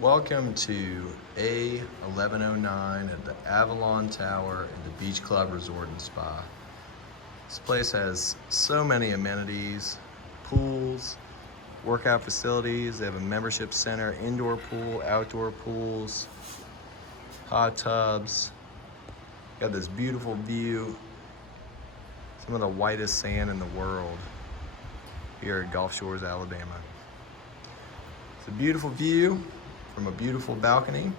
Welcome to A1109 at the Avalon Tower at the Beach Club Resort and Spa. This place has so many amenities, pools, workout facilities. They have a membership center, indoor pool, outdoor pools, hot tubs. Got this beautiful view, some of the whitest sand in the world here at Gulf Shores, Alabama. It's a beautiful view from a beautiful balcony.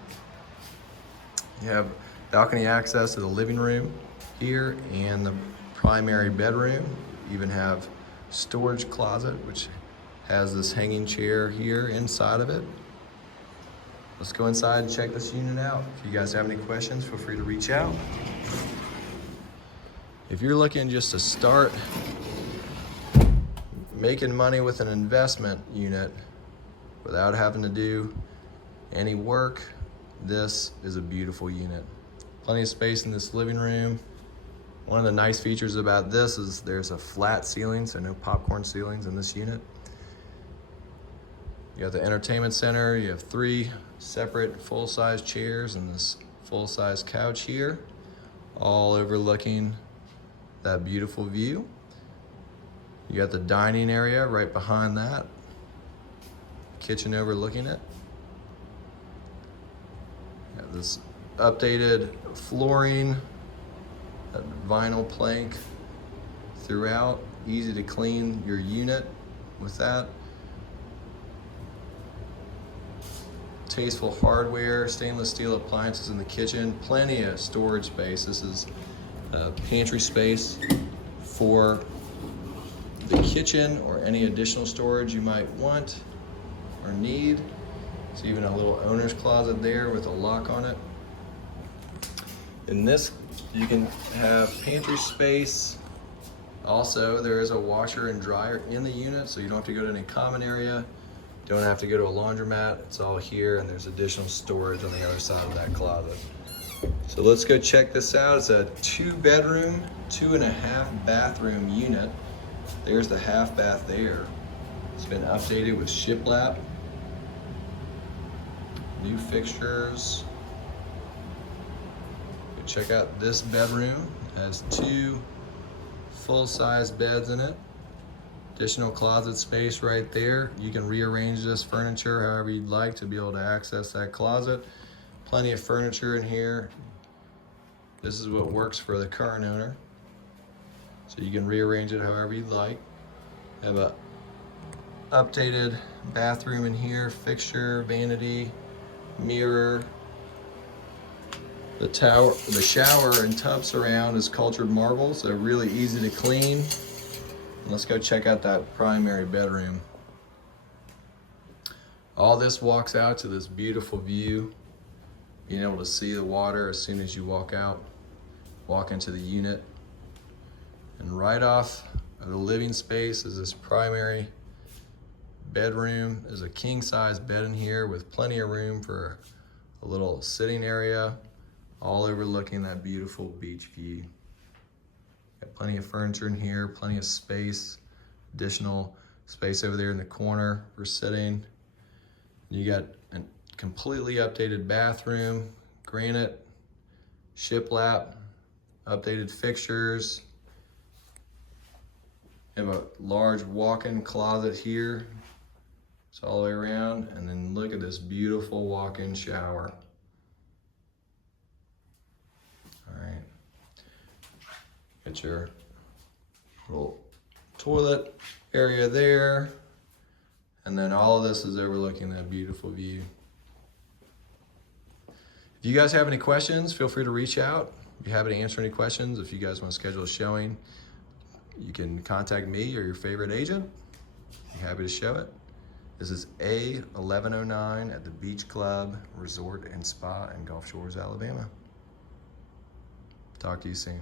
You have balcony access to the living room here and the primary bedroom. You even have storage closet, which has this hanging chair here inside of it. Let's go inside and check this unit out. If you guys have any questions, feel free to reach out. If you're looking just to start making money with an investment unit without having to do any work, this is a beautiful unit. Plenty of space in this living room. One of the nice features about this is there's a flat ceiling, so no popcorn ceilings in this unit. You got the entertainment center. You have 3 separate full-size chairs and this full-size couch here, all overlooking that beautiful view. You got the dining area right behind that, kitchen overlooking it. You have this updated flooring, that vinyl plank throughout, easy to clean your unit with that. Tasteful hardware, stainless steel appliances in the kitchen, plenty of storage space. This is pantry space for the kitchen or any additional storage you might want or need. There's even a little owner's closet there with a lock on it. In this, you can have pantry space. Also, there is a washer and dryer in the unit, so you don't have to go to any common area. Don't have to go to a laundromat. It's all here, and there's additional storage on the other side of that closet. So let's go check this out. It's a 2-bedroom, 2.5 bathroom unit. There's the half bath there. It's been updated with shiplap, new fixtures. Go check out this bedroom. It has 2 full-size beds in it. Additional closet space right there. You can rearrange this furniture however you'd like to be able to access that closet. Plenty of furniture in here. This is what works for the current owner. So you can rearrange it however you'd like. Have a updated bathroom in here, fixture, vanity, mirror. The shower and tub surround is cultured marble, so really easy to clean. Let's go check out that primary bedroom. All this walks out to this beautiful view. Being able to see the water as soon as you walk into the unit. And right off of the living space is this primary bedroom. There's a king-size bed in here with plenty of room for a little sitting area, all overlooking that beautiful beach view. Got plenty of furniture in here, plenty of space, additional space over there in the corner for sitting. You got a completely updated bathroom, granite, shiplap, updated fixtures. You have a large walk-in closet here. It's all the way around. And then look at this beautiful walk-in shower. All right. Got your little toilet area there. And then all of this is overlooking that beautiful view. If you guys have any questions, feel free to reach out. I'd be happy to answer any questions. If you guys want to schedule a showing, you can contact me or your favorite agent. I'd be happy to show it. This is A1109 at the Beach Club Resort and Spa in Gulf Shores, Alabama. Talk to you soon.